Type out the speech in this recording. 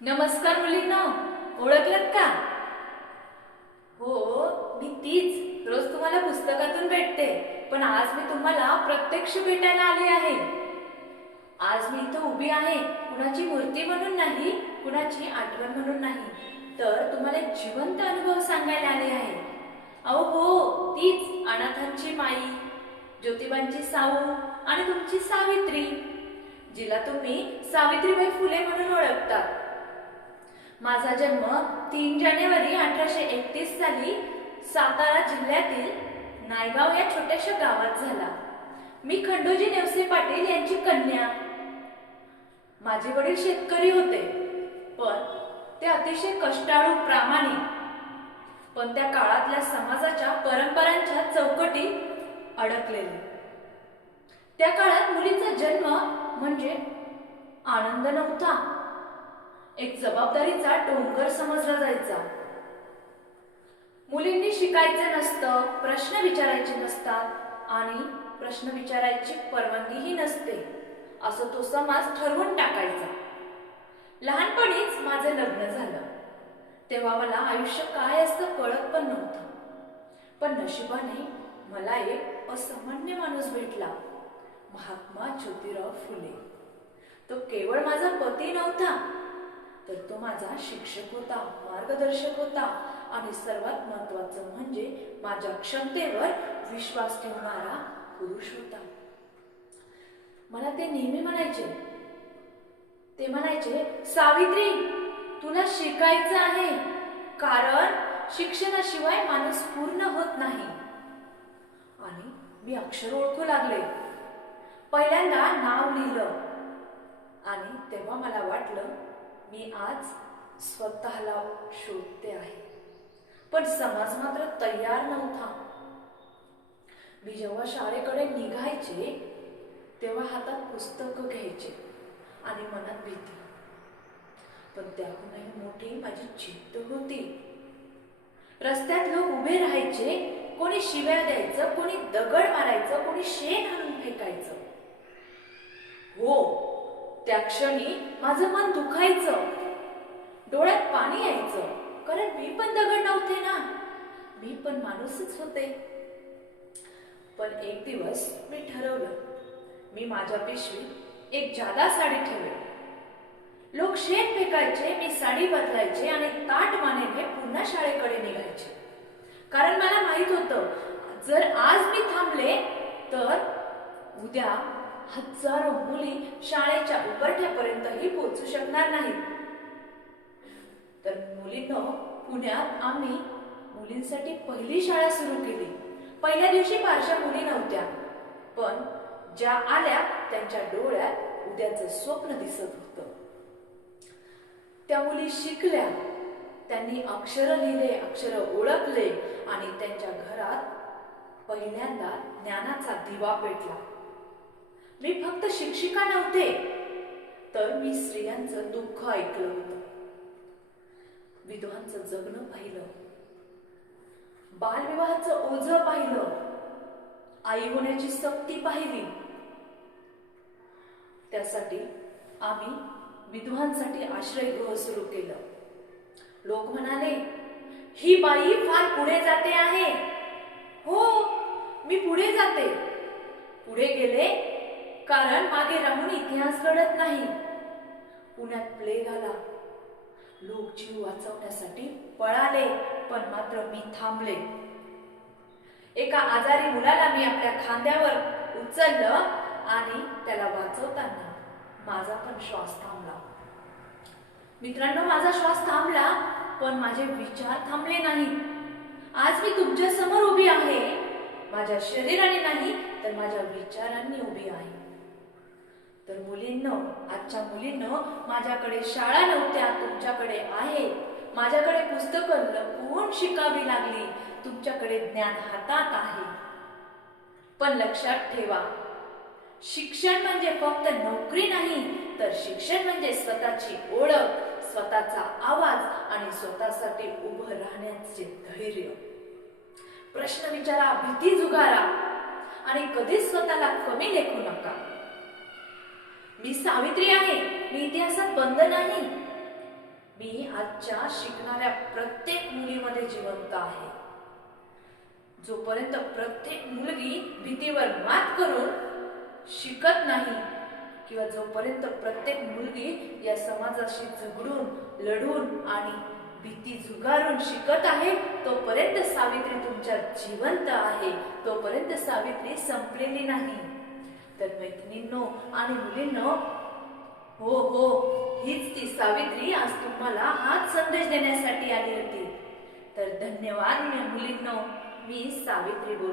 नमस्कार मुलींनो, ओळखलत का? हो, मी तीच रोज तुम्हाला पुस्तकातून भेटते, पण आज मी तुम्हाला प्रत्यक्ष भेटायला आली आहे. आज मी इथं उभी आहे, कुणाची मूर्ती म्हणून नाही, कुणाची आठवण म्हणून नाही, तर तुम्हाला एक जिवंत अनुभव सांगायला आले आहे. अहो हो, तीच अनाथांची माई, ज्योतिबांची साऊ आणि तुमची सावित्री, जिला तुम्ही सावित्रीबाई फुले म्हणून ओळखतात. माझा जन्म 3 जानेवारी 1831 साली सातारा जिल्ह्यातील नायगाव या छोट्याशा गावात झाला. मी खंडोजी नेवसे पाटील यांची कन्या. माझे वडील शेतकरी होते, पण ते अतिशय कष्टाळू, प्रामाणिक. पण त्या काळातल्या समाजाच्या परंपरांच्या चौकटीत अडकलेले. त्या काळात मुलीचा जन्म म्हणजे आनंद नव्हता, एक जबाबदारीचा डोंगर समजला जायचा. मुलींनी शिकायचं नसतं, प्रश्न विचारायचे नसतात आणि प्रश्न विचारायची परवानगीही नसते, असं तो समाज ठरवून टाकायचा. लहानपणीच माझं लग्न झालं. तेव्हा मला आयुष्य काय असतं कळत पण नव्हतं. पण नशिबाने मला एक असामान्य माणूस भेटला, महात्मा ज्योतिराव फुले. तो केवळ माझा पती नव्हता, तर तो माझा शिक्षक होता, मार्गदर्शक होता आणि सर्वात महत्त्वाचं म्हणजे माझ्या क्षमतेवर विश्वास ठेवणारा पुरुष होता. मला ते नेहमी म्हणायचे, सावित्री, तुला शिकायचं आहे, कारण शिक्षणाशिवाय माणूस पूर्ण होत नाही. आणि मी अक्षर ओळखू लागले. पहिल्यांदा नाव लिहिलं आणि तेव्हा मला वाटलं मी आज स्वतःला शोधते आहे. पण समाज मात्र तयार नव्हता. मी जेव्हा शाळेकडे निघायचे तेव्हा हातात पुस्तकं घ्यायचे आणि मनात भीती. पण त्याहूनही मोठी माझी जिद्द होती. रस्त्यात लोक उभे राहायचे, कोणी शिव्या द्यायचं, कोणी दगड मारायचं, कोणी शेण आणून फेकायचं. हो, त्या क्षणी माझं मन दुखायचं, डोळ्यात पाणी यायचं, कारण मी पण दगड नव्हते ना, मी पण माणूसच होते. पण एक दिवस मी ठरवलं, मी माझ्या पिशवीत एक जादा साडी ठेवेल. लोक शेण फेकायचे, मी साडी बदलायचे आणि ताठ मानेने पुन्हा शाळेकडे निघायचे. कारण मला माहित होतं, जर आज मी थांबले तर उद्या हजारो मुली शाळेच्या उंबरठ्यापर्यंतही पोहोचू शकणार नाहीत. तर मुलींनो, पुण्यात आम्ही मुलींसाठी पहिली शाळा सुरू केली. पहिल्या दिवशी फारशा मुली नव्हत्या, पण ज्या आल्या त्यांच्या डोळ्यात उद्याचं स्वप्न दिसत होतं. त्या मुली शिकल्या, त्यांनी अक्षर लिहिले, अक्षर ओळखले आणि त्यांच्या घरात पहिल्यांदा ज्ञानाचा दिवा पेटला. मी फक्त शिक्षिका नव्हते, तर मी स्त्रियांचं दुःख ऐकलं होतं, विधवांचं जगणं पाहिलं, बालविवाहाचं ओझं पाहिलं, आई होण्याची सक्ती पाहिली. त्यासाठी आम्ही विधवांसाठी आश्रयगृह सुरू केलं. लोक म्हणाले, ही बाई फार पुढे जाते आहे. हो, मी पुढे जाते. पुढे गेले, कारण मागे राहून इतिहास घडत नाही. पुण्यात प्लेग आला. लोक जीव वाचवण्यासाठी पळाले, पण मात्र मी थांबले. एका आजारी मुलाला मी आपल्या खांद्यावर उचललं आणि त्याला वाचवताना माझा पण श्वास थांबला. मित्रांनो, माझा श्वास थांबला, पण माझे विचार थांबले नाही. आज मी तुमच्या समोर उभी आहे, माझ्या शरीराने नाही तर माझ्या विचारांनी उभी आहे. तर मुलींनो, आजच्या मुलींनो, माझ्याकडे शाळा नव्हत्या, तुमच्याकडे आहे. माझ्याकडे पुस्तकं लपवून शिकावी लागली, तुमच्याकडे ज्ञान हातात आहे. पण लक्षात ठेवा, शिक्षण म्हणजे फक्त नोकरी नाही, तर शिक्षण म्हणजे स्वतःची ओळख, स्वतःचा आवाज आणि स्वतःसाठी उभं राहण्याचे धैर्य. प्रश्न विचारा, भीती जुगारा आणि कधीच स्वतःला कमी लेखू नका. मी सावित्री आहे, मी इतिहासात बंद नाही. मी आजच्या शिकणाऱ्या प्रत्येक मुलीमध्ये जिवंत आहे. जोपर्यंत प्रत्येक मुलगी भीतीवर मात करून शिकत नाही किंवा जोपर्यंत प्रत्येक मुलगी या समाजाशी झगडून लढून आणि भीती झुगारून शिकत आहे, तोपर्यंत सावित्री तुमच्यात जिवंत आहे, तोपर्यंत सावित्री संपलेली नाही. तर मैत्रिणींनो आणि मुलींनो, हो हो, हीच ती सावित्री आज तुम्हाला हाच संदेश देण्यासाठी आली होती. तर धन्यवाद मुलींनो, मी सावित्री बोल